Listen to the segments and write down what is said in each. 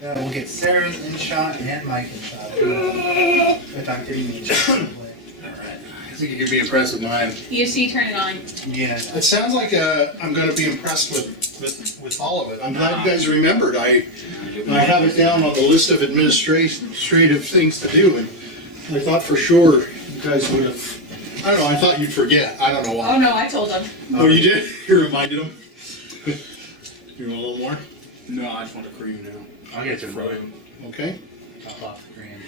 We'll get Sarah's in shot and Mike in shot. Without getting me in shot. Alright. I think you could be impressed with mine. You see, turn it on. Yeah. It sounds like I'm going to be impressed with all of it. I'm glad you guys remembered. I have it down on the list of administrative things to do, and I thought for sure you guys would have. I don't know. I thought you'd forget. I don't know why. Oh no, I told him. Oh, you did? You reminded him. You want a little more? No, I just want the cream now. I'll get you a Fry. Okay. Top off the cream.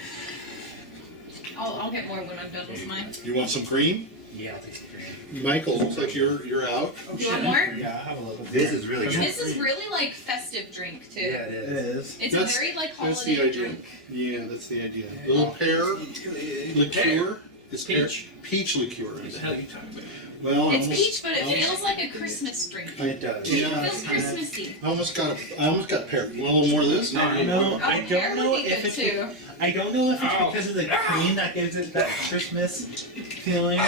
I'll get more when I'm done with mine. You want some cream? Yeah, I'll take some cream. Michael, looks like you're out. You want more? Yeah, I'll have a little bit. This is really good. This is really like festive drink too. Yeah, it is. It's That's- a very like That's the holiday idea. drink. Yeah, that's the idea. A little pear liqueur. It's peach liqueur. What the hell are you talking about? Well, It's peach, but it feels like a Christmas drink. It does. It Yeah. feels Christmassy. I almost got pear. You want a little more of this? No, Oh, I pear don't know would be if good it's too. I don't know if it's because of the cream that gives it that Christmas feeling.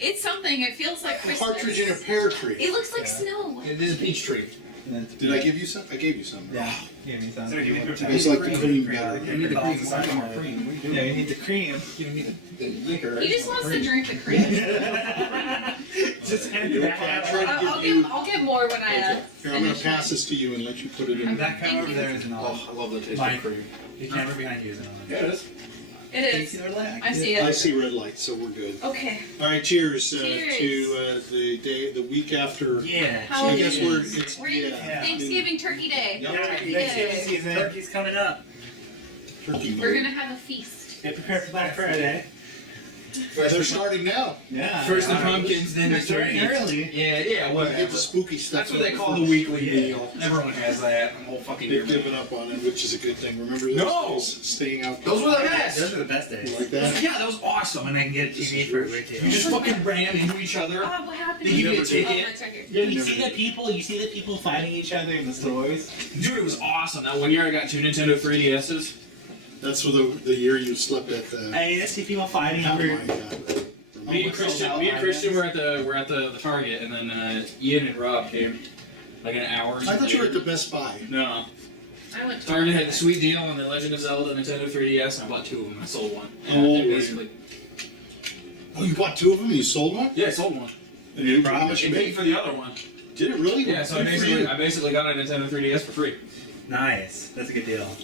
It's something. It feels like A Christmas. partridge in a pear tree. It looks like snow. It is a peach tree. Did I give you some? I gave you some. Yeah. Give me some. It's like the cream better. You need the cream. I want more cream. What are you doing? Yeah, you need the cream. You don't need the liquor. He just wants to drink the cream. Just hand You it want to back. try to give you? I'll get more when I Here, I'm going finish to pass this to you and let you put it in. That Thank cover over you. there is an Oh, I love the taste Mine. of cream. The camera behind you is an Yeah, it is. It is. I see I it. see red light, so we're good. Okay. All right, cheers, Cheers. to the week after. Yeah. How I are guess you? it's We're in Thanksgiving Turkey Day. Yep. Turkey Thanksgiving Day. season. Turkey's coming up. turkey. We're gonna have a feast. Get prepared for Black Friday. They're starting now. Yeah. First the pumpkins, then the They're starting turkey. early. Yeah, Get the whatever. spooky stuff. That's what they call the first. weekly deal. Everyone has that. I'm whole fucking They've year. given up on it, which is a good thing. Remember those No! days? Staying out. Those were the best. Those are the best days. You like that? Yeah, that was awesome. And I can get a TV for it right You too. just fucking ran into each other. Oh, what happened? They give you a Oh, ticket. my ticket. Yeah, you see the people fighting each other in the stores. Dude, it was awesome. That one year I got 2 Nintendo 3DSs. That's for the year you slept at the. I used to see people fighting Oh over. my God. Me and Christian were at the Target, and then Ian and Rob came like an hour. I thought you were at the Best Buy. No. I went to Target had the sweet deal on the Legend of Zelda Nintendo 3DS, and I bought 2 of them. I sold one. Oh, And right. basically, Oh, you bought 2 of them and you sold one? yeah, I sold one. And you, how much It you paid paid? for the other one. Did it really? Yeah, so I Good for you. basically got a Nintendo 3DS for free. Nice. That's a good deal.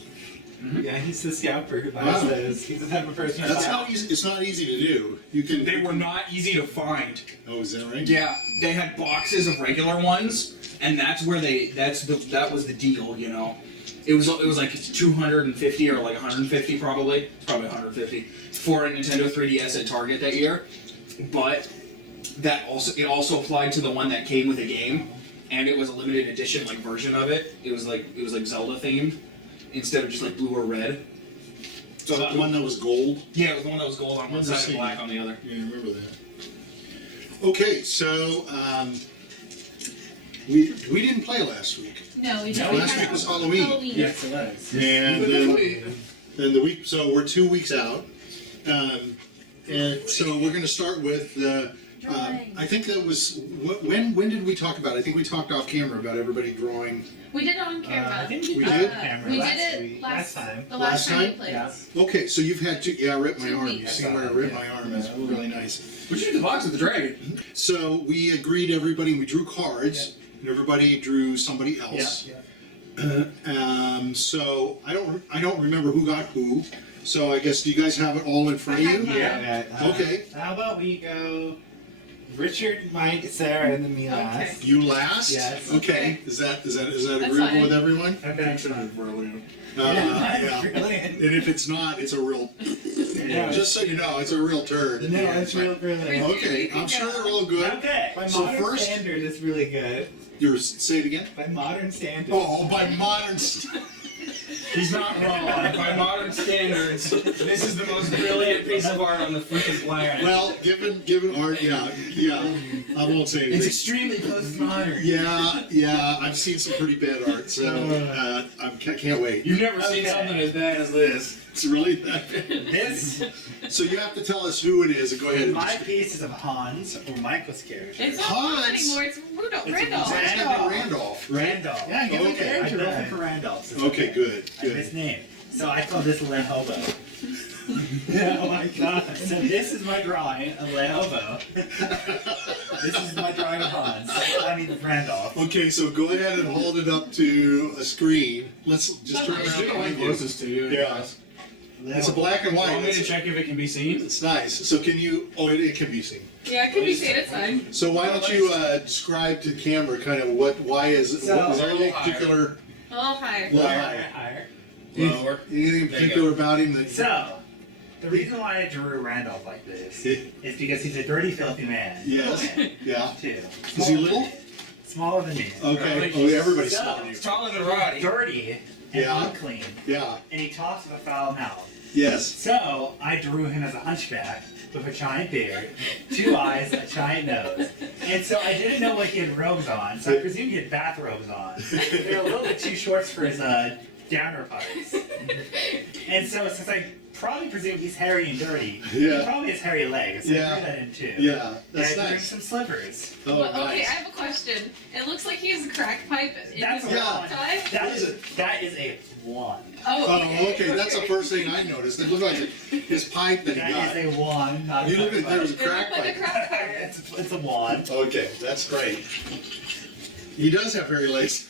Mhm. Yeah, he's the scalper who buys Wow. those. He's the type of person. who That's buys- how easy. It's not easy to do. You can. They were not easy to find. Oh, is that right? Yeah, they had boxes of regular ones, and that's where that was the deal, you know. It was like 250 or like 150 probably 150 for a Nintendo 3DS at Target that year, but it also applied to the one that came with a game, and it was a limited edition like version of it. It was like Zelda themed instead of just like blue or red. So the one that was gold. Yeah, it was the one that was gold on one Remember side and seeing black that. on the other. Yeah, I remember that. Okay, so we didn't play last week, No, we No, didn't. last week was Halloween. Yes, it was. and the week. So we're 2 weeks out, and so we're going to start with the. I think that was when did we talk about it? I think we talked off camera about everybody drawing. We did it on camera. I think We we did? did camera We last did it week. last time. The Last last time we time? played. Yeah. Okay, so you've had two. Yeah, I ripped my 2 arm. weeks. You see where I ripped my arm? It's really nice. Which is the box of the dragon. So we agreed, everybody. We drew cards, and everybody drew somebody else. So I don't remember who got who. So I guess do you guys have it all in front of you? Yeah. Okay. How about we go Richard, Mike, Sarah, and then me last. You last? Yes. Okay. Is that That's agreeable fine. with everyone? Okay. Brilliant. Yeah. Brilliant. And if it's not, it's a real. Yeah. Just so you know, it's a real turd. No, it's real brilliant. Okay, I'm sure they're all good. Okay. By So modern first- standard, it's really good. Say it again. By modern standard. Oh, by modern. He's not wrong. By modern standards, this is the most brilliant piece of art on the freaking planet. Well, given art, yeah. I won't say It's anything. extremely postmodern. Yeah. I've seen some pretty bad art, so I can't wait. You've never seen Okay. something as bad as this. It's really that bad. This, So you have to tell us who it is, and go ahead. And my piece is of Hans, or Michael's character. It's not Hans. Hans anymore. It's Randolph. It's Randolph. It's gotta be Randolph. Randolph. Yeah, give me Okay, a I'm character. looking for Randolph. So Okay, good, I have his good. name. So I call this Lehobo. Oh my god. So this is my drawing of Lehobo. This is my drawing of Hans. I mean Randolph. Okay, so go ahead and hold it up to a screen. Let's just turn Let's do the around. one closest to you. Yeah. It's a black and white. Want me to check if it can be seen? It's nice. So can you? Oh, it can be seen. Yeah, it could be seen at time. So why don't you describe to the camera kind of why is So- what was there any A little higher. particular A little higher. Well, Higher. Lower. anything in particular about him that? So, the reason why I drew Randolph like this is because he's a dirty, filthy man. Yes. Yeah. Too. Is he little? Smaller than me. Okay. Oh, everybody's So- smaller than you. It's taller than Roddy. Dirty and Yeah. unclean. Yeah. And he talks with a foul mouth. Yes. So, I drew him as a hunchback with a giant beard, 2 eyes, a giant nose. And so I didn't know what he had robes on, so I presumed he had bathrobes on. They're a little bit too short for his downer parts. And so since I probably presume he's hairy and dirty, he Yeah. probably has hairy legs, so Yeah. I drew that in too. Yeah. And That's I drew him nice. some slippers. Oh, Well, okay, I nice. have a question. It looks like he has a crack pipe in That's his a Yeah. wand. tie. That is a wand. Oh, Oh, okay. That's the first thing I noticed. It looked like his pipe that he That got. is a wand, not You a look at there was a It looked crack like a pipe. crack pipe. it's a wand. Okay, that's great. He does have hairy legs.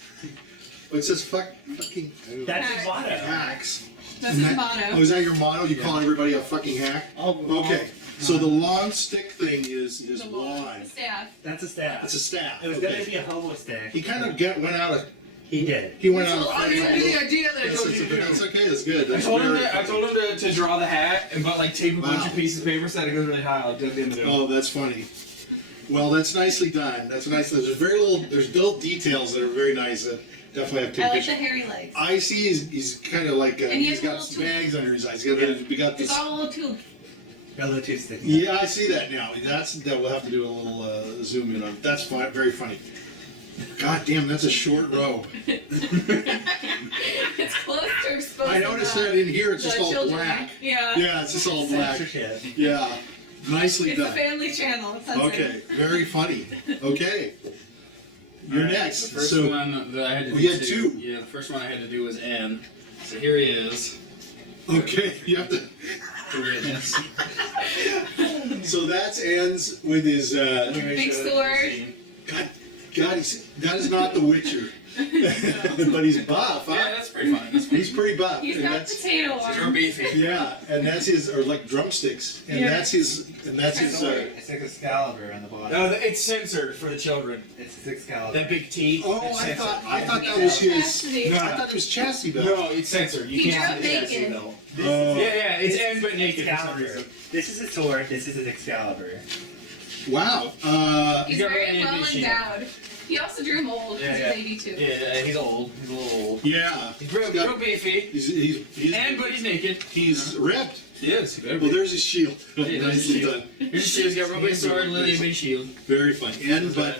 But it says fucking That's his motto. hacks. That's his Oh, motto. is that your motto? You call everybody a fucking hack? Okay. So the long stick thing is his The wand. staff. That's a staff. It's a staff. It was Okay. gonna be a hobo stick. He kind of went out of. He did. He went out of. Oh, you did the idea that I That's told you to do. that's okay. That's good. I That's told him very to, I told him to draw the hat and but like tape a bunch Wow. of pieces of paper so that it goes really high. I'll do it at the end of the Oh, that's funny. Well, that's nicely done. That's nice. There's little details that are very nice. That definitely have to I take like the pictures. hairy legs. I see. He's kind of like And he he's has got little some bags under his eyes. We got It's this. got a little tube. Got a little too sticky. Yeah, I see that now. That we'll have to do a little zoom in on. That's fine. Very funny. God damn, that's a short robe. It's close to exposing. I noticed that in here. It's the just all children. black. Yeah. Yeah, it's just all black. Censorship. Yeah, nicely It's a done. family channel. It's censored. Okay, very funny. Okay, you're Alright, next. The first So one that I had to do. We had two. Yeah, the first one I had to do was N. So here he is. okay, you have to. Here it is. So that ends with his. Big sword. God, that is not The Witcher, but he's buff. Yeah, Huh? that's pretty fun. That's pretty He's pretty buff. He's and got that's- potato These are arms. beefy. Yeah, and that's his, or like drumsticks, and Yeah. that's his. It's like Excalibur on the bottom. No, it's censored for the children. It's Excalibur. That big T. Oh, it's I censored. thought that was his. Chastity. I thought it was chastity belt. No, it's censored. You He can't drew see the chastity bacon. belt. This Oh. is Yeah, it's N but naked for some Excalibur. reason. This is a sword. This is his Excalibur. Wow. He's He's got very really well good shape. endowed. He also drew him old. Yeah, He's yeah. 82. Yeah, he's old. He's a little old. Yeah. He's real, got- real beefy. But he's naked. He's ripped. Yes. Well, there's his shield. Yeah, there's his Nicely shield. done. Here's his shield. He's got a real big sword, Lily, a big shield. Very funny. And but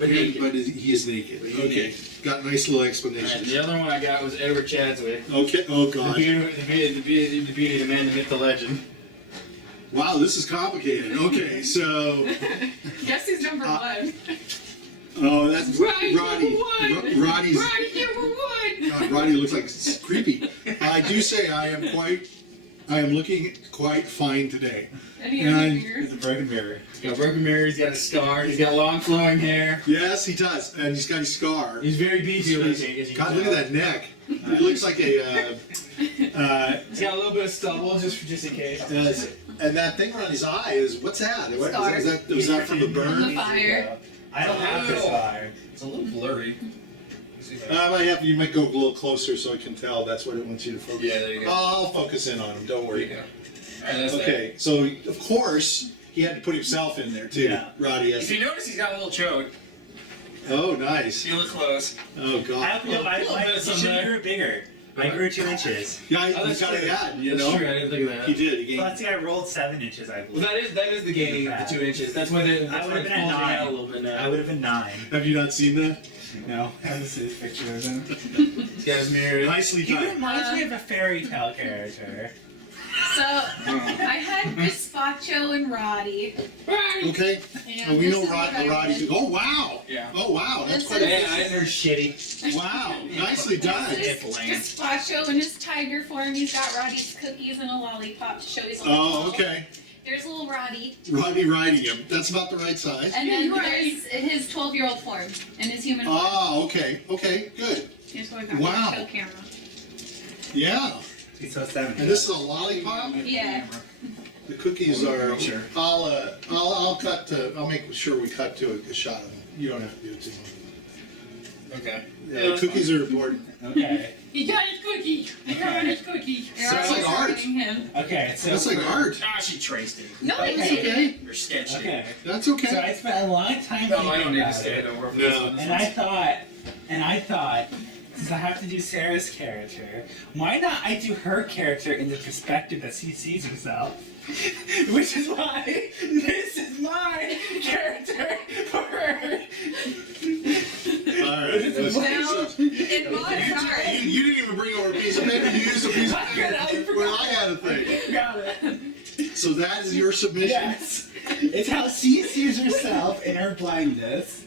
naked. he is naked. But he's Okay. naked. Got a nice little Alright, explanation. the other one I got was Edward Chadzwick. Okay. Oh The God. beauty, the man, the myth, the legend. Wow, this is complicated. Okay, so Guess he's number one. oh, that's Roddy, Roddy. number one. Roddy's. Roddy, number one. God, Roddy looks like it's creepy. I do say I am looking quite fine today. And he has And- a beard. It's a broken mirror. He's got a broken mirror, he's got a scar, he's got long flowing hair. Yes, he does, and he's got his scar. He's very beefy looking, as you God, can look tell. at that neck. It looks like a. He's got a little bit of stubble just in case. And that thing on his eye is what's that? What, Scar. is that was that from the From burn? the fire. I don't have this fire. It's a little blurry. You might go a little closer so I can tell. That's what it wants you to focus. Yeah, there you go. I'll focus in on him. Don't There you worry. go. And that's Okay, so of course he had to put himself in there too. Yeah. Roddy that. has. If you notice, he's got a little choke. Oh, nice. If you look close. Oh I God. don't know. I little bit of you some should there. grew it bigger. I grew 2 inches. Yeah, Oh, he that's got true. a ad. You That's know. true, I didn't think of that. He did. He Well, gained. see, I rolled 7 inches, I Well, believe. that is the gaining of the 2 inches. That's why I would have been at 9. a little bit now. I would have been 9. Have you not seen that? No, I haven't seen this picture of him. This guy's mirrored. Nicely He done. reminds me of a fairy tale character. So I had Gazpacho and Rotty. Okay. And We this know is what I Roddy's. did. Oh wow. Yeah. Oh wow. That's This quite is- a Yeah, they're shitty. wow. Nicely done. This is Gazpacho in his tiger form. He's got Roddy's cookies and a lollipop to show he's a little Oh, tall. okay. There's little Roddy. Roddy riding him. That's about the right size. And then there's his 12-year-old form and his human form. Oh, okay. Okay, good. Here's what I got Wow. on the show camera. Yeah. He's so 70. And this is a lollipop. Yeah. The cookies are. Sure. I'll cut to. I'll make sure we cut to a shot of them. You don't have to do it too much. Okay. Yeah, the cookies are important. Okay. He got his cookie. He got his cookie. Sounds like art. Him. Okay, so. That's like art. Ah, she traced it. No, I Okay. didn't. Okay. Or sketched it. Okay. That's So okay. I spent a long time No, thinking I don't need to about say it. it over for No. this one. And I thought, since I have to do Sarah's character, why not I do her character in the perspective that she sees herself? Which is why this is my character for her. All right. listen. Now, in modern art, You didn't even bring over a piece of paper. You used a piece of paper where I had a thing. Got it. So that is your submission. Yes. It's how she sees herself in her blindness.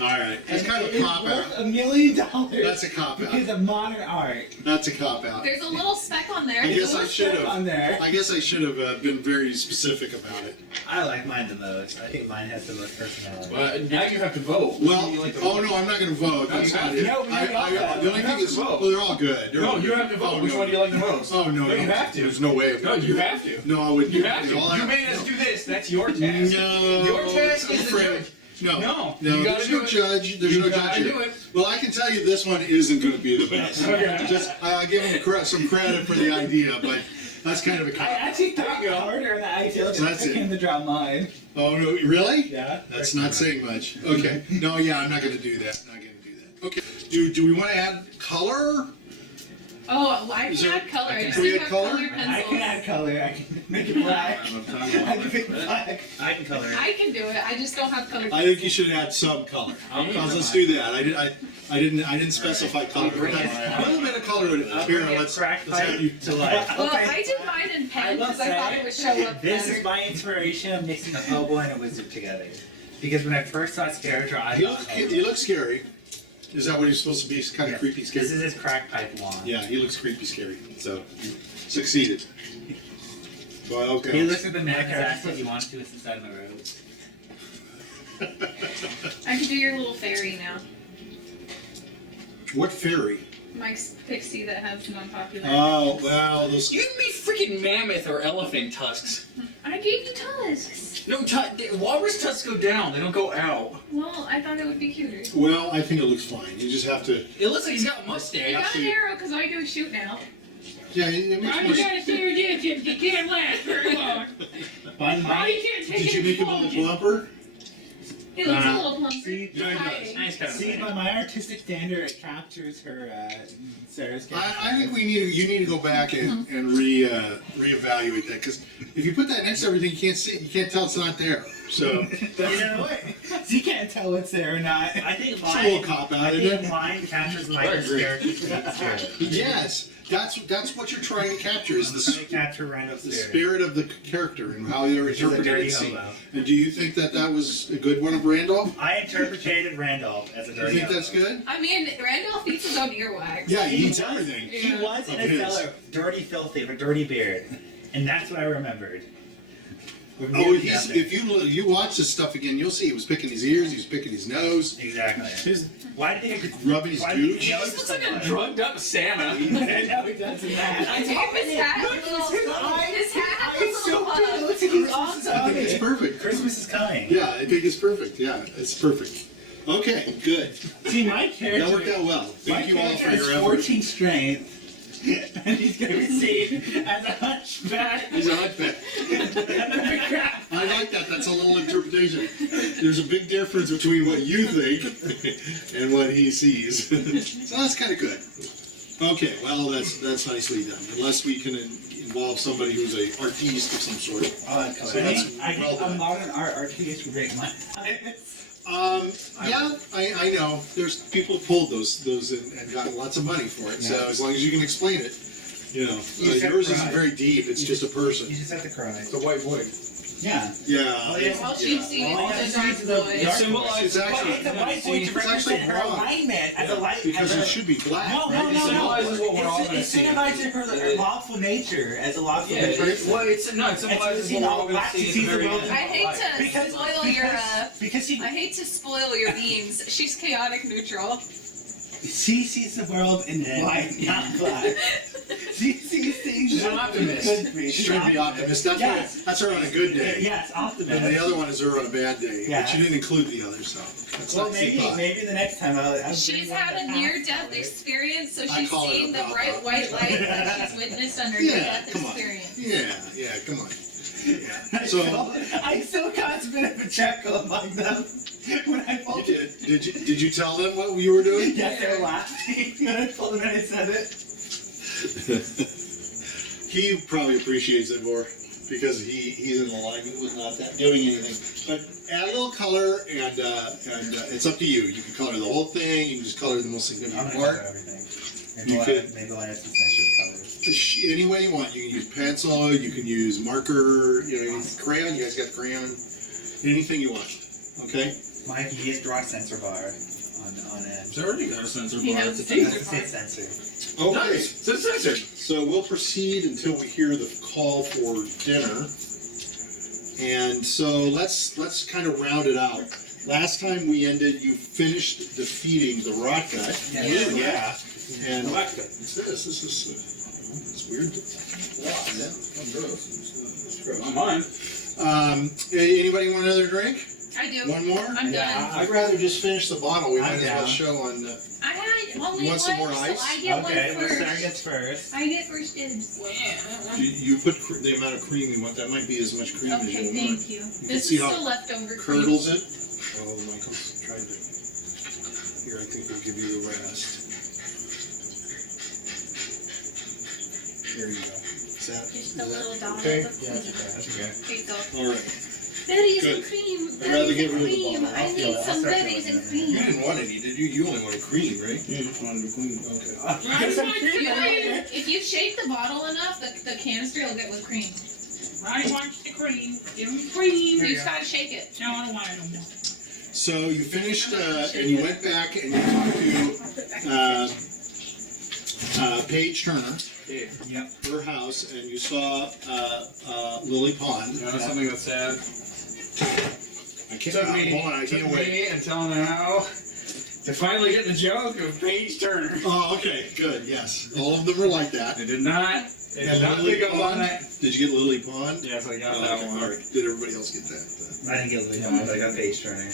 All right. It's kind of a It's cop worth out. $1 million. That's a cop Because out. of modern art. That's a cop out. there's a little speck on there. I guess I should On have. there. I guess I should have been very specific about it. I like mine the most. I think mine has the most personality. Well, now you have to vote. Well, You like to oh vote? no, I'm not going to vote. That's you not have it. to. No, we don't vote. The only You thing have is, to vote. well, they're all good. They're all No, you good. have to vote. Oh, Which no. one do you like the most? Oh no, No, no. you have to. There's no way. No, you have to. No, I would. You have to. All I You have- made us do this. That's your task. No. Your task I'm is the afraid. judge. No, No, no. you gotta There's do no it. judge. There's You no gotta judge do here. it. Well, I can tell you this one isn't going to be the best. Okay. Just I give him some credit for the idea, but that's kind of a I cop. actually thought harder on the idea So that's to it. him to draw mine. Oh no, really? Yeah. That's not saying much. Okay. No, yeah, I'm not going to do that. Not going to do that. Okay. Do we want to add color? Oh, well, I Is can there- add color. I just can we need add to have color? color I pencils. can add color. I can make it black. I can make it black. I can color it. I can do it. I just don't have color I think you should add some color. Let's do that. I didn't specify color. A little bit of color. Here, let's Crack have you. pipe to life. Well, Okay. I did mine in pen I will because I thought say, it would show up This better. is my inspiration of mixing a hobo and a wizard together. Because when I first saw his character, I thought, He looks scary. Is that what he's supposed to be? He's kind of creepy, scary. this is his crack pipe wand. Yeah, he looks creepy, scary. So, you succeeded. Well, okay. He looks at the man and asked if he wants to inside my robe. I can do your little fairy now. What fairy? Mike's pixie that has non-popular. Oh, well, those. Give me freaking mammoth or elephant tusks. I gave you tusks. No, walrus tusks go down. They don't go out. Well, I thought it would be cuter. Well, I think it looks fine. You just have to. It looks like he's got a You mustache. got an arrow because all I do is shoot now. Yeah, it makes more sense. see your digits. You can't last very long. Fun Mike. Did you make him a little plumper? He looks a little plumper. See, He's hiding. Nice kind of See, thing. by my artistic standard, it captures her, Sarah's character. I think you need to go back and reevaluate that, because if you put that next to everything, you can't tell it's not there. So You know what? So you can't tell what's there or not. I think it's a little cop out, I isn't think it? mine captures my I agree. character. Yes, that's what you're trying to capture is Let me capture Randolph's the spirit. spirit of the character and how they're Which is a interpreted dirty and seen. hobo. And do you think that was a good one of Randolph? I interpreted Randolph as a Do dirty you think that's hobo. good? I mean, Randolph eats his own earwax. Yeah, he eats everything. He was in Of a his. cellar, dirty, filthy, with a dirty beard. And that's what I remembered. With Oh, music he's, down there. if you watch this stuff again, you'll see he was picking his ears, he was picking his nose, Exactly. Why do you think I could rubbing his why do you gooch. think He he looks like a drugged up Santa. I know he does in that. I gave his hat a Look, little. his eyes. His hat has It's a little so good. It puff. looks like he's I think it's awesome. perfect. Christmas is coming. Yeah, I think it's perfect. Yeah, it's perfect. Okay, good. See, my character. That worked out well. My Thank you all for character your has effort. 14 strength. And he's going to be seen as a hunchback. He's a hunchback. I like that. That's a little interpretation. There's a big difference between what you think and what he sees. So that's kind of good. Okay, well, that's nicely done. Unless we can involve somebody who's a artiste of some sort. I So that's think, I well think a done. modern art artist would break my eyes. Yeah, I know. There's people who pulled those and gotten lots of money for it. So Yeah. as long as you can explain it, You know, You said yours cry. isn't very deep. It's just a You person. just have to cry. It's a white boy. Yeah. Yeah. Well, she'd see Well, all yeah, the it's dark the- boys. It symbolizes It's actually- It's a white boy to It's actually represent her wrong. alignment as a light. Because as a, it should be black. No, right? no, It no, no. symbolizes what we're all It gonna see. symbolizes her lawful nature as a lawful Yeah, person. well, it symbolizes It's what seen we're all all going black to to see at see the the very world. end. I hate to spoil your. Because she I hate to spoil your beings. She's chaotic neutral. sees the world in white, not black. She sees things. She's an optimist. Could be. She's trying to be optimist. That's Yes. her, that's her on a good day. Yes, optimist. And the other one is her on a bad day. Yeah. But she didn't include the other, so. That's Well, not thought. maybe the next time I'll She's had a near-death experience, so I she's call it seeing a the pop-up. bright white light that she's witnessed under Yeah, near-death come on. experience. Yeah, come on. Yeah. So, I still caught a bit of a chuckle among them when I you pulled did. Did you tell them what you were doing? Yes, they were laughing when I pulled them and I said it. He probably appreciates it more because he's in alignment with not that doing anything. But add a little color, and it's up to you. You can color the whole thing. You can just color the most significant part. Everything. You could- Maybe I'll add some sensuous colors. Any way you want. You can use pencil. You can use marker. You know, crayon. You guys got crayon. Anything you want. Okay. Mike, you get draw sensor bar on it. It's already got a sensor He bar. has It's a a That's teaser. to say sensor. Okay. Nice. It's a sensor. So we'll proceed until we hear the call for dinner. And so let's kind of round it out. Last time we ended, you finished defeating the rot guy. Yeah. And what's this? This is it's weird. On mine. Anybody want another drink? I do. One more? I'm Yeah. done. I'd rather just finish the bottle. We I'm might as well down. show on. I had only You one, want some more so ice? I get Okay, one well, Sarah first. gets first. I get first dibs. You put the amount of cream you want. That might be as much cream as you Okay, want. thank you. can This see is how still leftover cream. Curdles it. Oh, Michael's trying to. Here, I think we'll give you the rest. There you go. Is that, Just a little dot okay? of cream. That's okay. Here you go. All right. Betty's Good. and cream. I'd rather Betty's get and rid of the cream. bottle. I I'll feel need it. I'll some start Betty's feeling and it. cream. You didn't want any, did you? You only wanted cream, right? You just wanted to clean. Okay. If you shake the bottle enough, the canister will get with cream. Ronnie wants the cream. Give him cream. You just gotta shake it. No, I don't want it no more. So you finished, and you went back and you talked to Paige Turner, Yeah. her house, and you saw Lily Pond. You know something that's sad? I can't. Took me, Hold on, I took can't wait. me until now to finally get the joke of Paige Turner. Oh, okay, good. Yes, all of them are like that. They did not. They did not Lily pick up on Pond. that. Did you get Lily Pond? Yes, I got Oh, that okay, one. all right. Did everybody else get that? I didn't get Lily Pond, but I got Page Turner.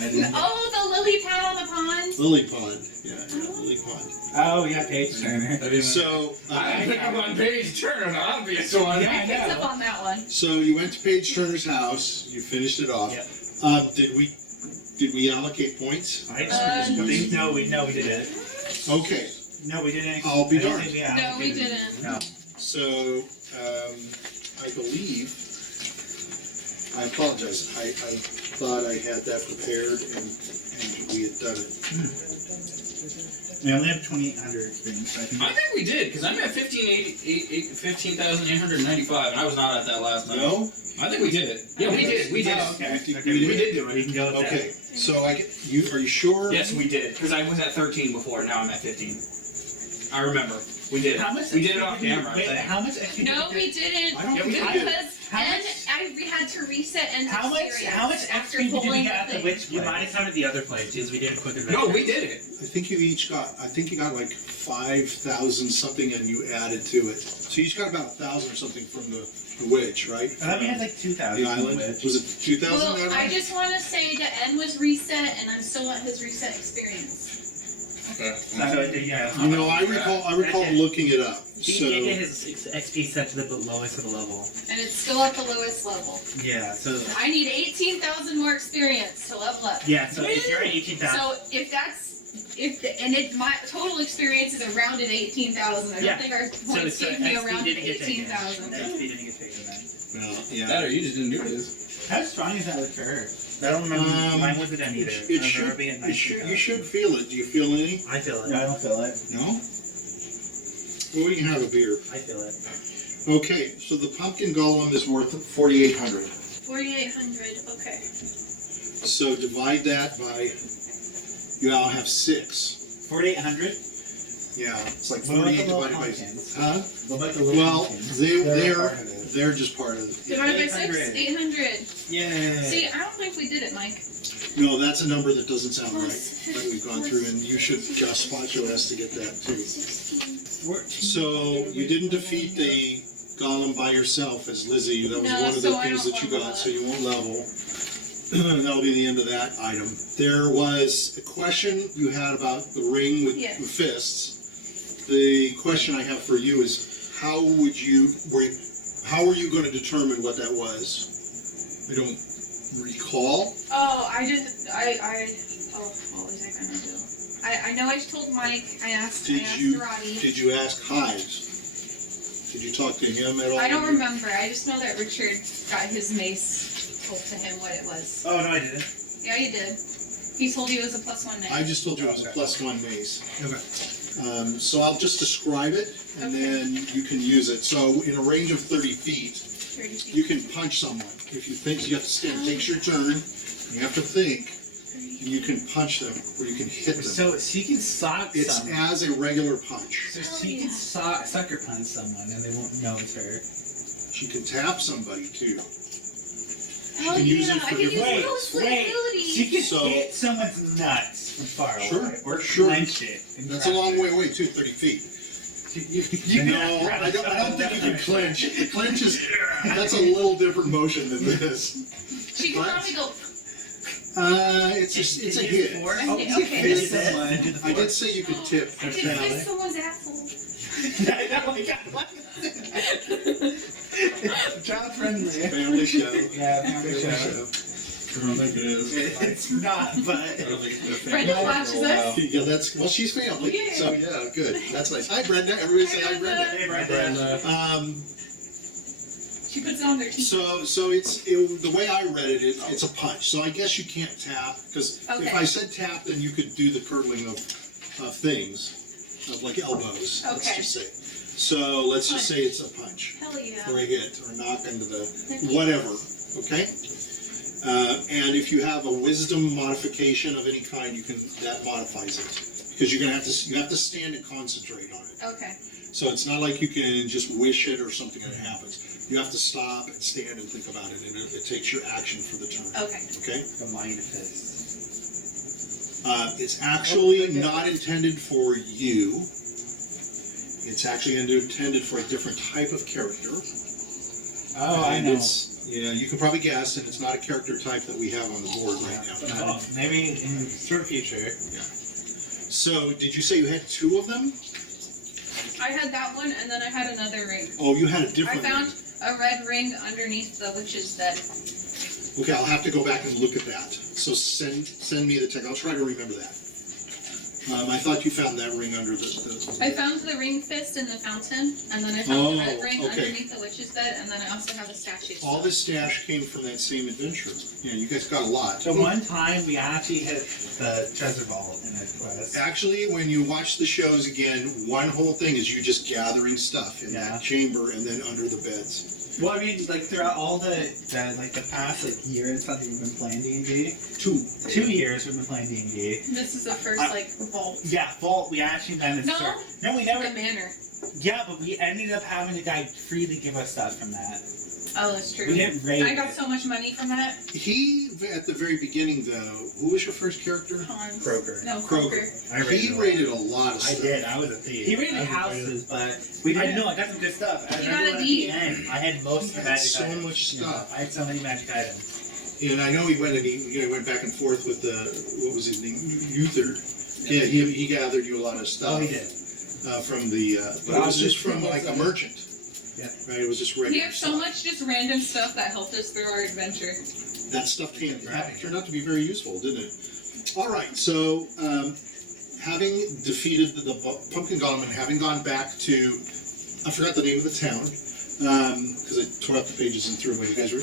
Oh, the lily pad on the pond. Lily Pond. Yeah, Lily Pond. Oh, yeah, Page Turner. So, I picked up on Paige Turner, the obvious one. Yeah. I picked up on that one. so you went to Paige Turner's house. You finished it off. Yep. Did we allocate points? I think no, we didn't. Okay. No, we didn't. I'll be I don't darned. think we No, we allocated. didn't. No. So, I believe, I apologize, I thought I had that prepared and we had done it. We only have 2,800 experience, so I think. I think we did, because I'm at 15,895, and I was not at that last time. No? I think we did it. Yeah, we did. We did. Oh, okay. We Okay. did. We did do We it. can go with that. Okay, so are you sure? Yes, we did. Because I was at 13 before, now I'm at 15. I remember. We did it. How much We did it extra off did you- camera, I Wait, think. how much extra did No, you we do? didn't. I don't Yeah, think we we did. did. Because How and much- we had to reset and How much after XP did you pulling get at the thing. witch You place? might have counted the other places. We did a quick adventure. No, we did it. I think you got like 5,000 something and you added to it. So you each got about 1,000 or something from the witch, right? I thought we had like 2,000. The island? Witch. Was it 2,000? Well, I just want to say that N was reset, and I'm still at his reset experience. Okay. So, yeah. You know, I recall looking it up. He So, did get his XP set to the lowest of the level. And it's still at the lowest level. Yeah, so. I need 18,000 more experience to level up. Yeah, so if you're at 18,000. So my total experience is a rounded 18,000. I Yeah. don't think our points so gave me a XP rounded didn't get taken. 18,000. XP didn't get taken then. well, That yeah. or you just didn't do this. How strong is that liqueur? I don't remember. Mine wasn't done either. I It remember should, being you should feel it. Do you feel any? I feel it. No, I don't feel it. No? Well, we can have a beer. I feel it. Okay, so the pumpkin golem is worth 4,800. 4,800. Okay. So divide that by, you all have 6. 4,800. Yeah, it's like What about 48 the little divided by, pumpkins? huh? What about the little Well, pumpkins? they're just part of it. Divided by 6, 800. 800. Yay. See, I don't think we did it, Mike. No, that's a number that doesn't sound right, but we've gone through, and you should, Gazpacho has to get that too. So, you didn't defeat the golem by yourself as Lizzy, that was No, one of so the I things don't that you level got, up. so you won't level. That'll be the end of that item. There was a question you had about the ring with Yes. fists. The question I have for you is, how were you going to determine what that was? I don't recall. Oh, I didn't. Oh, what was I gonna do? I know I told Mike. I asked Rotty. Did you ask Hives? Did you talk to him at all? I don't remember. I just know that Richard got his mace told to him what it was. Oh, no, I didn't. Yeah, you did. He told you it was a +1 mace. I just told you it was a Okay. +1 mace. Okay. So I'll just describe it, and then you can use it. So in a range of 30 feet, 30 feet. you can punch someone. If you think you have to stand, it takes your turn. You have to think, and you can punch them, or you can hit them. So she can sock It's someone. as a regular punch. So she can sucker punch someone and they won't know it's her. She can tap somebody too. Hell can use yeah, it for I can use different- those Wait, abilities. she can So- hit someone's nuts from far away. Sure, Or sure. clench it. and That's a trap long it. way away too, 30 feet. You No, can- I don't think you can clench. The clench is, that's a little different motion than this. She can What? probably go. It's a hit. Four? Okay, Oh, okay. fist someone. Do the I four. did say you could tip. I can fist someone's asshole. Oh my God, what? Child friendly. Family show. Yeah, family show. I don't think it is. It's not, but. I don't think it's been a family Brenda show watches for a while. us. Yeah, that's, well, she's family, Yeah. so yeah, good. That's nice. Hi, Brenda. Everybody say hi, Brenda. Hey, Hi, Brenda. Brenda. She puts it on their teeth. So the way I read it, it's a punch. So I guess you can't tap, because Okay. if I said tap, then you could do the curdling of things, of like elbows, let's Okay. just say. So let's just say it's a punch, Hell yeah. or a hit, or knock into the, whatever, okay? And if you have a wisdom modification of any kind, that modifies it. Because you have to stand and concentrate on it. Okay. So it's not like you can just wish it or something and it happens. You have to stop and stand and think about it, and it takes your action for the turn. Okay. Okay? The mind fist. It's actually not intended for you. It's actually intended for a different type of character. Oh, I And know. you can probably guess, and it's not a character type that we have on the board right now. Oh, maybe in short future. So, did you say you had 2 of them? I had that one, and then I had another ring. Oh, you had a I different found one. a red ring underneath the witch's bed. Okay, I'll have to go back and look at that. So send me the text. I'll try to remember that. I thought you found that ring under the I found the ring fist in the fountain, and then I found the red ring okay. underneath the witch's bed, and then I also have a statue. All this stash came from that same adventure. Yeah, you guys got a lot. So one time we actually hit the treasure vault in a quest. Actually, when you watch the shows again, one whole thing is you just gathering stuff in that chamber and then under the beds. Well, I mean, like throughout all the past year and something we've been playing D&D. 2 years we've been playing D&D. This is the first vault. Yeah, vault. We actually managed. No, No, we never. the manor. Yeah, but we ended up having the guy freely give us stuff from that. Oh, that's true. We didn't raid. I got so much money from that. He, at the very beginning though, who was your first character? Hans. Croaker. No, Croaker. Croaker. I He raided a lot of I stuff. did. I was a thief. He raided I was a houses, but thief. we I didn't. know. I got some good stuff. I You remember got a at D. the end, I had most He of the had magic so items. much stuff. I had so many magic items. And I know he went and he went back and forth with what was his name? Uther. Yeah, he gathered you a lot of stuff. Oh, he did. From the, but it was just from like a merchant. Yeah. Right, it was just He regular had so stuff. much just random stuff that helped us through our adventure. That stuff turned out to be very useful, didn't it? All right, so having defeated the pumpkin golem and having gone back to, I forgot the name of the town, because I tore up the pages and threw away. You guys were?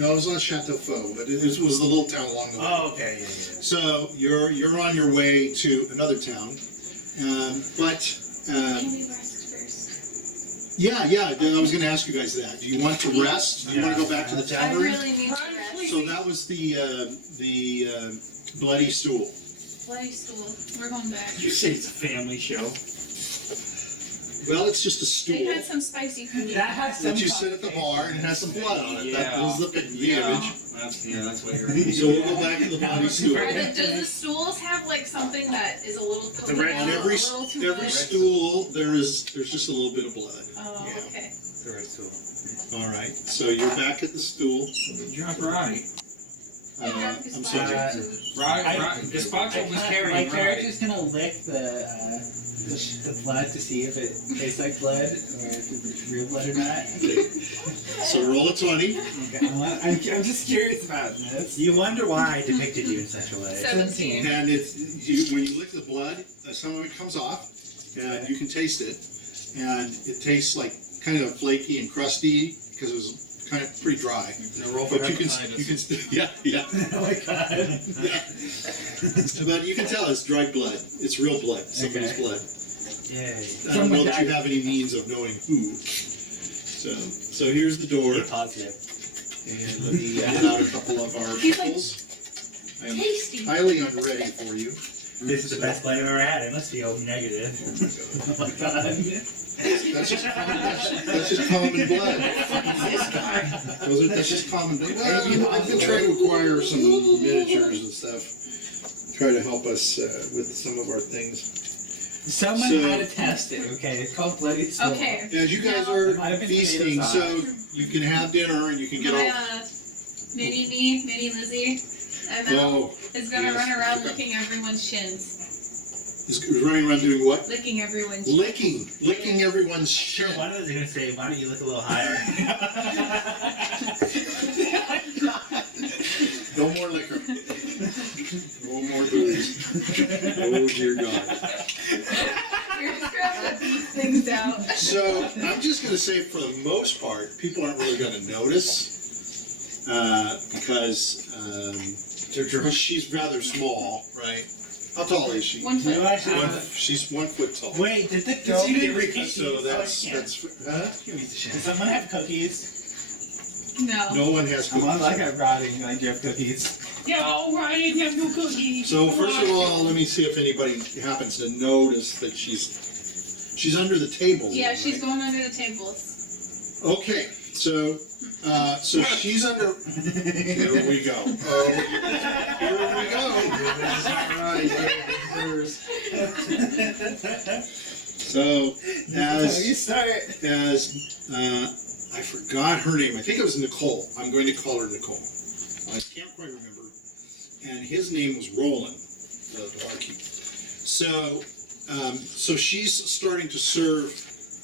No, it was not Chateau Faux, but it was the little town along the way. Oh, okay. Yeah. So you're on your way to another town, but Can we rest first? Yeah, I was gonna ask you guys that. Do you want to rest? Do you wanna go back to the I tavern? really need to rest. So that was the bloody stool. Bloody stool. We're going back. You say it's a family show. Well, it's just a They stool had some spicy food. That has some. that you sit at the bar and it has some blood on it. That Yeah. was the image. That's what you're. So we'll go back to the bloody stool. Does the stools have like something that is a little The red- out, On every a little too every much? stool, there's just a little bit of blood. Oh, Yeah. okay. The red stool. All right. So you're back at the stool. Drop Rotty. I'm sorry. Rotty. Gazpacho was carrying My Rotty. character's gonna lick the blood to see if it tastes like blood or if it's real blood or not. So roll a 20. I'm just curious about this. You wonder why I depicted you in such a way. 17. And when you lick the blood, some of it comes off, and you can taste it, and it tastes like kind of flaky and crusty because it was kind of pretty dry. But you can, yeah. Oh my god. But you can tell it's dried blood. It's real blood. Somebody's Okay. blood. Yay. I don't know that you have any means of knowing who. So here's the door, Positive. and let me get out a couple of our He's like, pickles. I am Tasty. highly unready for you. This is the best blood I've ever had. It must be O negative. Oh my god. That's just common blood. That's just common blood. Well, I've been trying to acquire some miniatures and stuff. Try to help us with some of our things. Someone So- had to test it, okay? It's called Bloody Stool. Okay. As you guys are feasting, so you can have dinner and you can get My all. mini Lizzy, Oh, is gonna yes. run around licking everyone's shins. is running around doing what? Licking everyone's shins. Licking everyone's Sure, shit. one of us is gonna say, why don't you look a little higher? No more liquor. No more booze. Oh dear God. You're just grabbing things out. So I'm just going to say, for the most part, people aren't really going to notice because she's rather small, right? How tall is she? 1 foot. She's 1 foot tall. Wait, did you get cookies? So that's huh? Does someone have cookies? No. No one has I'm cookies. like a rotting like you have cookies. Yo, Ryan, you have no cookies. So first of all, let me see if anybody happens to notice that she's under the table. Yeah, right? she's going under the tables. Okay, so she's under. Here we go. Here we go. Right. So as I forgot her name. I think it was Nicole. I'm going to call her Nicole. I can't quite remember. And his name was Roland, the barkeep. So she's starting to serve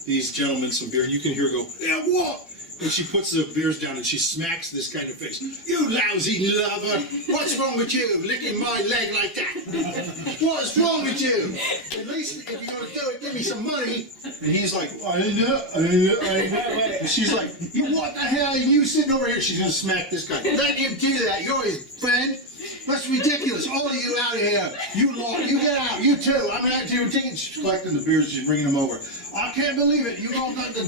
these gentlemen some beer, and you can hear her go, yeah, what? And she puts the beers down and she smacks this guy in the face. You lousy lover! What's wrong with you, licking my leg like that? What's wrong with you? At least if you're gonna do it, give me some money. And he's like, I know. And she's like, you what the hell? You sitting over here? She's gonna smack this guy. Let him do that. You're his friend. That's ridiculous. All of you out of here. You lot, you get out. You too. I'm out here taking, she's collecting the beers. She's bringing them over. I can't believe it. You all got the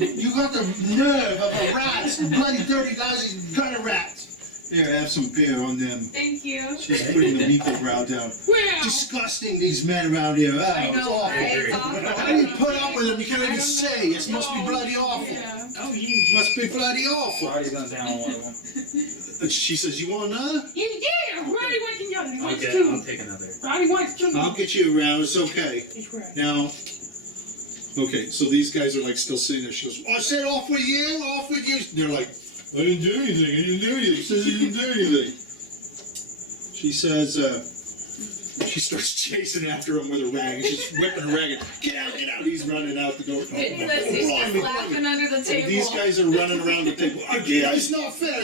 nerve of a rats, bloody dirty lousy gutter rats. Here, have some beer on them. Thank you. She's putting the meekle brow down. Well, Disgusting, these men around here. Oh, I it's know, awful. right? It's awful. How do you put up with them? You can't even say. It must be bloody awful. Yeah. oh, you. It must be bloody awful. Rotty's gonna down one of them. And she says, you want another? Yeah, Roddy wants to yell. He wants Okay, to. I'll take another. Roddy wants to. I'll get you around. It's okay. He's right. Now, okay, so these guys are like still sitting there. She goes, I said off with you, off with you. They're like, I didn't do anything. She says you didn't do anything. She says, she starts chasing after him with a rag. She's whipping a rag. And, get out. He's running out the door. Mini Lizzy's just laughing under the table. These guys are running around the table. Yeah, it's not fair.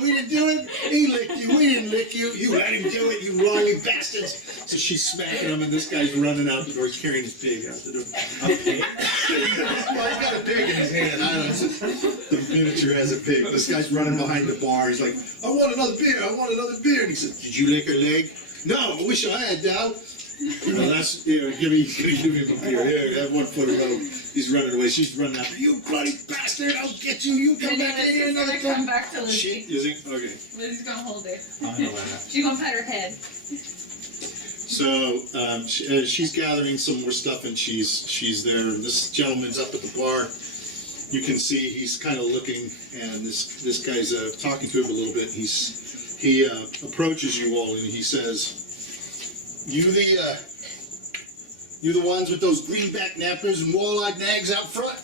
We didn't do it. He licked you. We didn't lick you. You let him do it, you roily bastards. So she's smacking him, and this guy's running out the door. He's carrying his pig out the door. Okay. Well, he's got a pig in his hand. I don't know. The miniature has a pig. This guy's running behind the bar. He's like, I want another beer. And he said, did you lick her leg? No, I wish I had, Dad. Well, that's, give him a beer. Here, have one for the road. He's running away. She's running after you, bloody bastard! I'll get you. You come And back in here Lizzy's another gonna come time. back to She Lizzy. is it okay? Lizzy's gonna hold her. I'm gonna let her. She's gonna pet her head. So she's gathering some more stuff, and she's there. And this gentleman's up at the bar. You can see he's kind of looking, and this guy's talking to him a little bit. He approaches you all, and he says, "You the ones with those greenback nappers and wall-eyed nags out front?"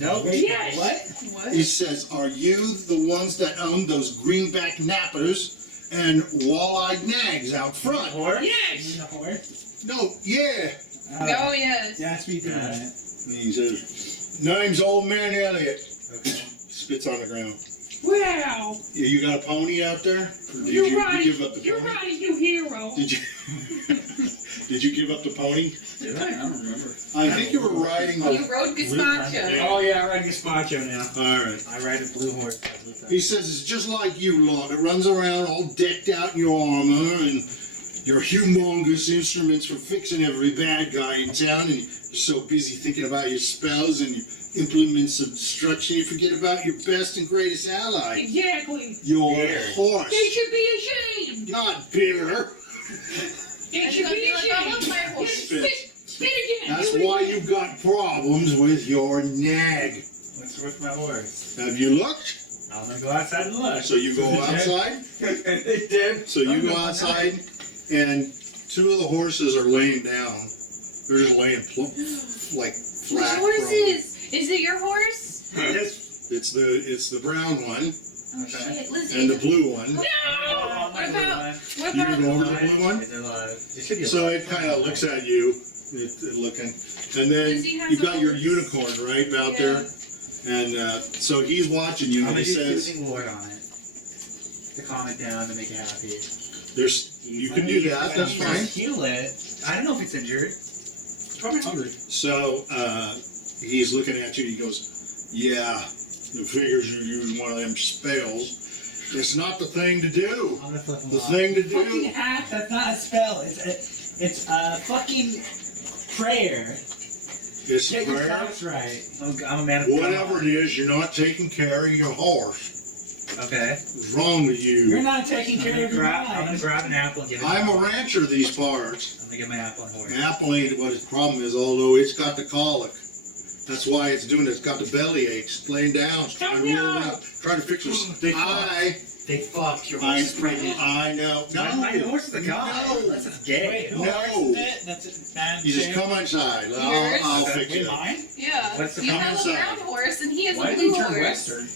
No. Yes. What? What? He says, "Are you the ones that own those greenback nappers and wall-eyed nags out front?" Horse? Yes. You mean a horse? No, yeah. Oh, yes. Yeah, speak to that. And he says, "Name's Old Man Elliot." Okay. Spits on the ground. Wow. Yeah, you got a pony out there? Or did You're you right. give up the You're pony? right, you hero. Did you? Did you give up the pony? Did I? I don't remember. I think you were riding You the. rode Gazpacho. Oh yeah, I ride Gazpacho now. All right. I ride a blue horse. He says it's just like you, Lord. It runs around all decked out in your armor and your humongous instruments for fixing every bad guy in town. And you're so busy thinking about your spells and your implements of destruction, you forget about your best and greatest ally, Exactly. your Beer. horse. They should be ashamed. Not beer. They And should gonna be be like, I ashamed. love my horse. Spit again. That's Do it why again. you've got problems with your nag. What's with my horse? Have you looked? I'm gonna go outside and look. So you go outside? It did. So you go outside, and two of the horses are laying down. They're just laying like Which flat. horse prone. is it your horse? It's the brown one Oh shit, Lizzy. and the blue one. What about what You about can go over to the blue one. It's alive. It should be So alive. it kind of looks at you, looking, and then Lizzy has you've a got your horse. unicorn right out there, and so he's watching you, I'm and gonna he do says, soothing word on it to calm it down to make it happy. "There's you can do that. That's fine." Heal it. I don't know if it's injured. Probably hungry. So he's looking at you, and he goes, "Yeah, the figures you use one of them spells. It's not the thing to do. I'm gonna flip him The off. thing to Fucking do." act. That's not a spell. It's a fucking prayer. It's Get your prayer. thoughts right. I'm a man of Whatever it is, you're not taking care of your horse. Okay. What's wrong with You're you? not taking care of your grab- I'm gonna grab an apple and give it. I'm a rancher these parts. I'm gonna give my apple and horse. Apple ain't what his problem is, although it's got the colic. That's why it's doing it. It's got the belly aches, laying down, trying to roll around, trying to fix it. They They fucked your I horse is pregnant. know. My horse is a guy. No. Unless it's gay. No. That's it. Bad You just shape. come inside. Yours? I'll Okay. fix Wait, it. mine? Yeah. What's the You come have a inside? brown horse and he has Why a did he blue turn horse. western?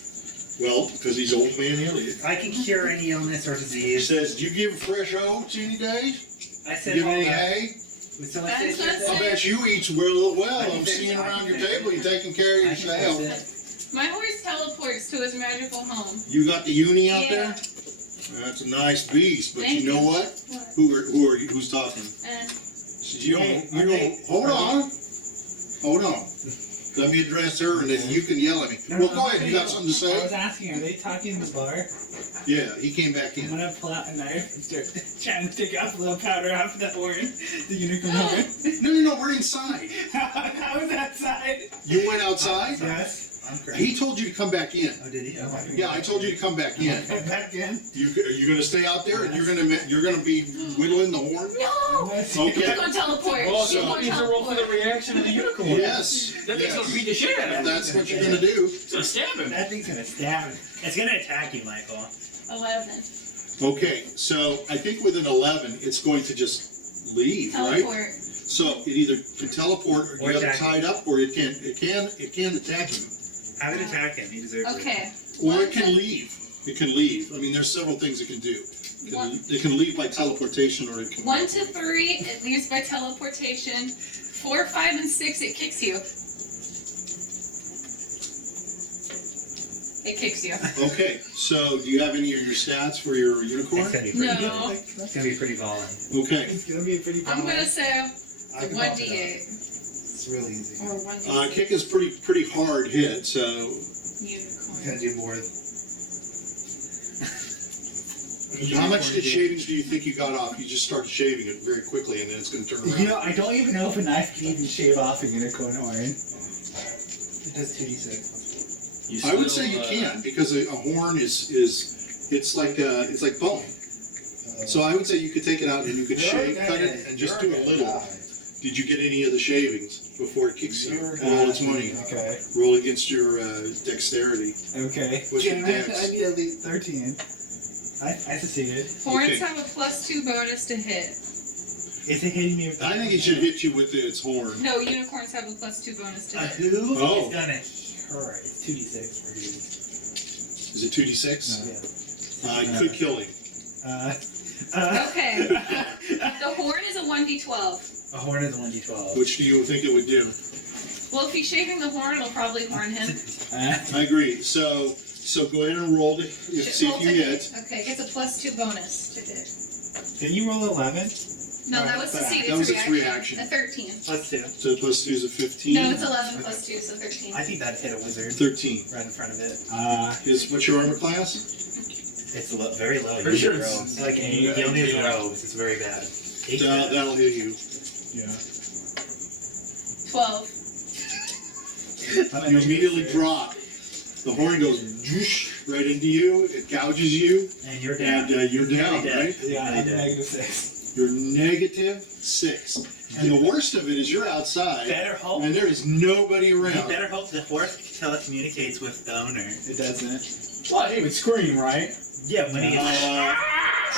Well, because he's old man Elliot. I can cure any illness or He disease. says, "Do you give fresh oats any days? I said Give all any that. hay?" So That's I said what I bet you eat well. I can I'm fix seeing it. around I your can fix table. it. You're taking care of I can yourself. fix it. My horse teleports to his magical home. You got the uni out Yeah. there? That's a nice beast, but Thank you know you. what? What? Who's talking? And You don't, hold on. Let me address her and then you can yell at me. Well, go ahead, you got something to I was say? asking, are they talking in the bar? Yeah, he came back I'm in. gonna pull out a knife and start trying to take off a little powder off the horn, the unicorn horn. No, we're inside. How was that side? You went outside? Yes. I'm crazy. He told you to come back in. Oh, did he? Oh, my Yeah, I told you to come back in. Come back in. Are you gonna stay out there and you're gonna be whittling the horn? no! He's Okay. gonna teleport. Well, He's so gonna needs to roll for the teleport. reaction of the unicorn. Yes. That thing's gonna beat Yes. the shit out of him. That's what you're gonna do. It's gonna stab him. That thing's gonna stab him. It's gonna attack you, Michael. 11. Okay, so I think with an 11, it's going to just leave, right? Teleport. So it either can teleport or Or you have it attack tied up, or it can attack him, Have it attack him. He deserves it. Okay. or it can leave. It can leave. I mean, there's several things it can do. It can leave by teleportation, or it can. 1 to 3, it leaves by teleportation. 4, 5, and 6, it kicks you. It kicks you. Okay, so do you have any of your stats for your unicorn? It's gonna be pretty No. It's gonna be pretty balling. Okay, It's gonna be a pretty I'm gonna say I can 1d8. It's really easy. Or 1d6. kick is pretty hard hit. So Unicorn. Gonna do more. How much shavings do you think you got off? You just started shaving it very quickly, and then it's going to turn around. You know, I don't even know if a knife can even shave off a unicorn horn. It does 2d6. I would say you can, because a horn it's like bone. So I would say you could take it out and you could shave, cut it, and just do a little. Did you get any of the shavings before it kicks you? Roll its money. Okay. Roll against your dexterity. Okay. What's your I dex? need at least 13. I succeeded. Horns Okay. have a +2 bonus to hit. Is it hitting me with I think it should hit you with its horn. No, unicorns have a +2 bonus to A hit. who Oh. is gonna hurt? It's 2d6 for you. Is it 2d6? Yeah. It could kill him. Okay. The horn is a 1d12. A horn is a 1d12. Which do you think it would do? Well, if he's shaving the horn, it'll probably horn him. I agree. So go ahead and roll to see Roll if to you hit. Okay, it gets a +2 bonus to hit. Didn't you roll 11? No, that was to see That was its its reaction. reaction. A 13. Let's do. So plus 2 is a 15. No, it's 11 +2, so 13. I think that hit a wizard 13. right in front of it. What's your armor class? It's very low. Pretty sure It's it's like you only have robes. It's very bad. That'll hit you. Yeah. 12. You immediately drop. The horn goes whoosh, right into you. It gouges you, And you're down. and you're down, dead. right? Yeah, Really I'm dead. -6. You're -6. And the worst of it is you're outside, Better hope. and there is nobody You around. better hope the horse telecommunicates with the owner. It doesn't. Well, he would scream, right? Yeah, when he gets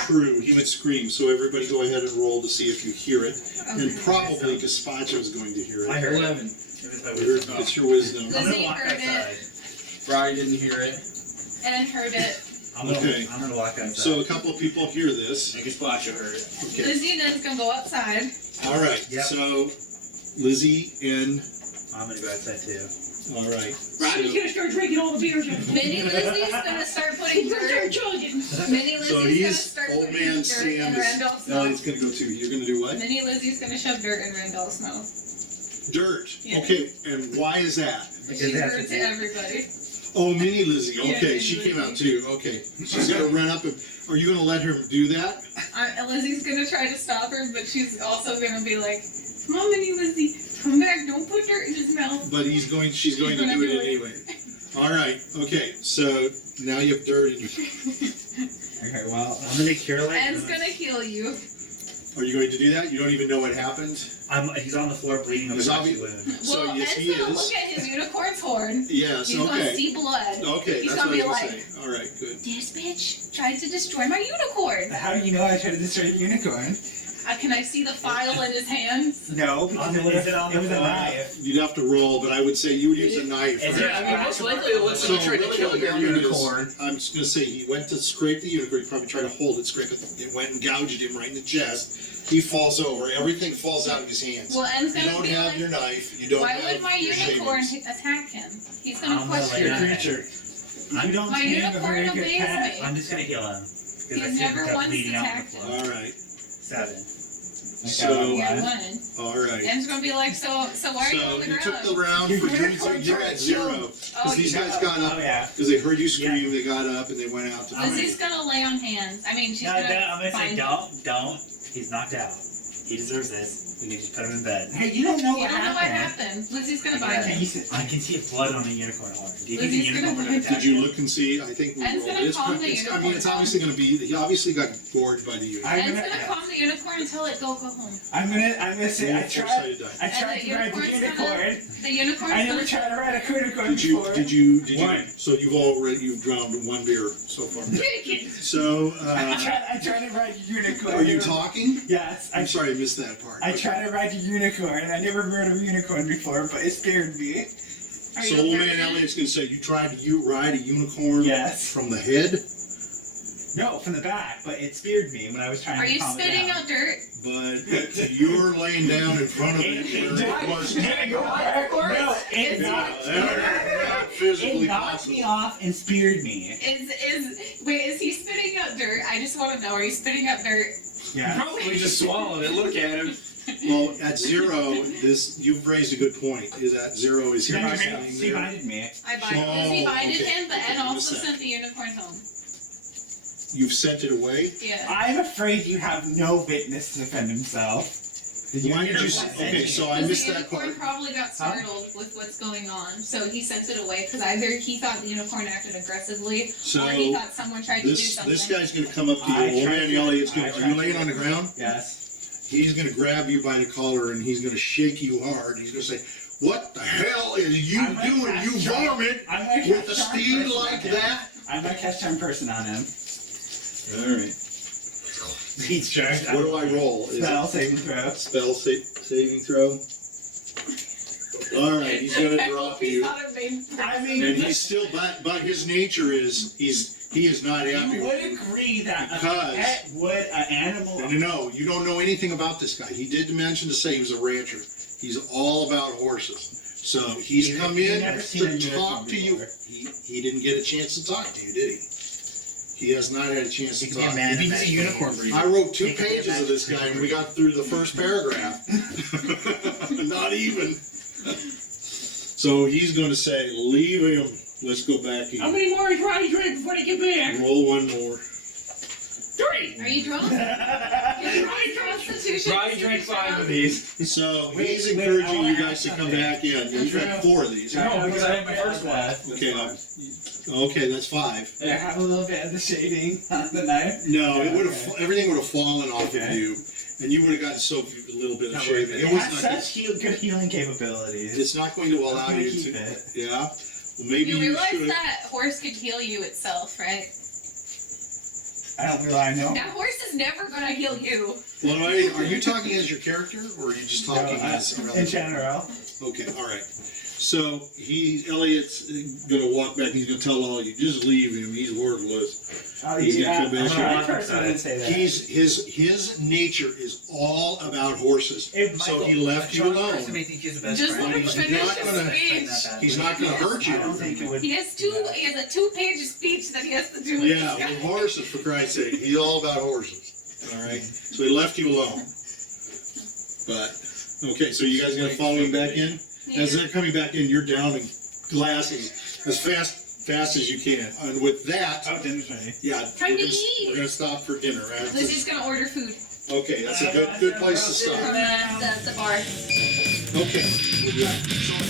True, he would scream. So everybody go ahead and roll to see if you hear it. And probably Gazpacho is going to hear I it. heard 11. it. It was my wisdom. It's your wisdom. I'm gonna Lizzy walk heard it. outside. Rotty didn't hear it. And heard it. Okay. I'm gonna walk outside. So a couple of people hear this. I guess Gazpacho heard it. Okay. Lizzy and Ed's gonna go outside. All right. Yep. So Lizzy and I'm gonna go outside too. all right. Roddy's So, gonna start drinking all the beer again. Mini Lizzy's gonna start putting He's gonna start dirt. chugging. Mini Lizzy's so gonna he's start old putting man dirt Sam in is. Randolph's No, he's mouth. gonna go too. You're gonna do what? Mini Lizzy's gonna shove dirt in Randolph's mouth. Dirt. Yeah. Okay. And why is that? Because She's it has rude to to be- everybody. Oh, Mini Lizzy. Yeah, Okay, Mini she came out Lizzy. too. Okay, she's gonna run up and. Are you gonna let her do that? Lizzy's gonna try to stop her, but she's also gonna be like, "Come on, Mini Lizzy, come back! Don't put dirt in his mouth." But she's going to do it anyway. All right. Okay. So now you have dirt in your. Okay, well, I'm gonna cure light. Ed's gonna heal you. Are you going to do that? You don't even know what happened. He's on the floor bleeding of a He's nasty obvi- wound. So, Well, yes, Ed's he gonna is. look at his unicorn's horn. Yes. He's gonna Okay. see blood. Okay. He's That's gonna what be I was like, saying. All right. Good. "This bitch tried to destroy my unicorn." how do you know I tried to destroy the unicorn? Can I see the file in his hands? No, because Is it on it was the a floor? knife. You'd have to roll, but I would say you would use a knife. Is right? it- I mean, most likely Alyssa So tried to really kill what your happened is- unicorn. I'm just gonna say he went to scrape the unicorn. He probably tried to hold it, scrape it. It went and gouged him right in the chest. He falls over. Everything falls out of his hands. Well, Ed's You gonna don't be have like, your knife. You don't "Why have would my your unicorn shavings. attack him?" He's I'm gonna gonna question lay Your down. it. creature. I'm- You don't My tame a unicorn very good obeys pet. me. I'm just gonna heal him. Because I He's see him never once bleeding out on the attacked floor. All right. 7. So, Yeah, one. all right. Ed's gonna be like, "So why are you So on the you ground?" took the round for doing so you're at 0. Oh, Because these guys got Oh up, yeah. because they heard you scream, they got up and they went out to Lizzie's gonna lay on hands. I mean, she's No, gonna I'm gonna say find don't. He's knocked out. He deserves this. We need to put him in bed. Hey, you don't know You what don't know what happened. happened. Lizzie's gonna Okay. find Can him. you sit? I can see blood on a unicorn horn. Do you think the Lizzie's unicorn gonna would have find- attacked Did you him? look and see? I think we Ed's rolled gonna it. calm the I mean, unicorn it's obviously going to be, he obviously got gored by the unicorn. I'm Ed's gonna, gonna calm the unicorn and tell it go home. I'm gonna say I tried. Four-sided die. I tried to ride the unicorn's unicorn. The unicorn's I never gonna tried to ride a unicorn Did you, before. did you, One. so you've drowned one beer so far. Take it. So, I tried to ride a unicorn. are you talking? Yes. I'm sorry, I missed that part. I tried to ride a unicorn. I never rode a unicorn before, but it scared me. Are So you old okay man with that? Elliot's going to say, you tried to ride a unicorn Yes. from the head, No, from the back, but it speared me when I was trying Are to you calm it spitting down. out dirt? but you're laying down in front of it where it was. No, it knocked, Not physically it knocked possible. me off and speared me. Is he spitting out dirt? I just want to know. Are you spitting out dirt? Yeah. Probably just swallowed it. Look at him. Well, at 0, you've raised a good point. Is at 0 is here Yeah, standing he there. binded me. I binded. Lizzie binded okay. him, but Ed Give me a also sec. sent the unicorn home. you've sent it away? Yeah. I'm afraid you have no witness to defend himself. Why did you say, okay, so I missed that unicorn part. probably got startled with what's going on, so he sent it away because either he thought the unicorn acted aggressively, So or he thought someone tried to do this something. this guy's gonna come up to you, I old tried man to- Elliot's I gonna, are tried you to- laying on the ground? Yes. He's gonna grab you by the collar and he's gonna shake you hard. He's gonna say, "What the hell is you I'm gonna doing, cast you charm. varmint, I'm gonna with a cast charm steed person like on him. that?" I'm gonna cast charm person on him. Alright. He's charged. What do I roll? Is Spell saving throw. it spell saving throw? Alright, he's gonna drop He you. thought it made I mean, And he's still, but his nature is, he is not happy you with would you. agree that a Because- pet would, an animal. No, you don't know anything about this guy. He did mention to say he was a rancher. He's all about horses. So he's You've come in never seen a to unicorn talk to you. before. He didn't get a chance to talk to you, did he? He has not had a chance to He could be a talk. man. Maybe he's a unicorn breeder. I wrote 2 He could be a pages of this guy and we got through the first paragraph. Not even. So he's going to say, leave him. Let's go back How in. many more is Roddy drink before they get back? Roll one more. 3. Are you drunk? Constitution. Roddy drank 5 of these. So Wait, he's wait, encouraging I wanna you ask guys to come something. back in. You've had 4 of these. No, because I had my first one. Okay, that's 5. I have a little bit of the shading on the knife. No, it would Okay. have everything would have fallen off of Okay. you, and you would have gotten so a little bit of shaving. It It was has not. such good healing capabilities. It's not going to I was allow gonna you keep to. it. Yeah. Well, maybe You you realize should. that horse could heal you itself, right? I don't rely on no. That horse is never gonna heal you. Well, are you talking as your character, or are you just talking as a In relative? general. Okay, all right. So Elliot's gonna walk back. He's gonna tell all you, just leave him. He's worthless. Oh, He's yeah. gonna come back I here. personally didn't say that. His nature is all about horses. If So he Michael, left a you charmed alone. person may think he's the best Just friend. let him he's finish not his gonna- speech. He's not gonna hurt I you. don't think it would. He has a 2-page speech that he has to do with Yeah, this guy. with horses, for Christ's sake. He's all about horses. All right. So he left you alone. But okay, so you guys gonna follow him back in? As they're coming back in, you're downing glasses as fast as you can. And with that, Oh, dinner's ready. yeah, Time we're to gonna, eat. we're gonna stop for dinner. Right? Lizzie's gonna order food. Okay, that's a good place to stop. The bar. Okay. So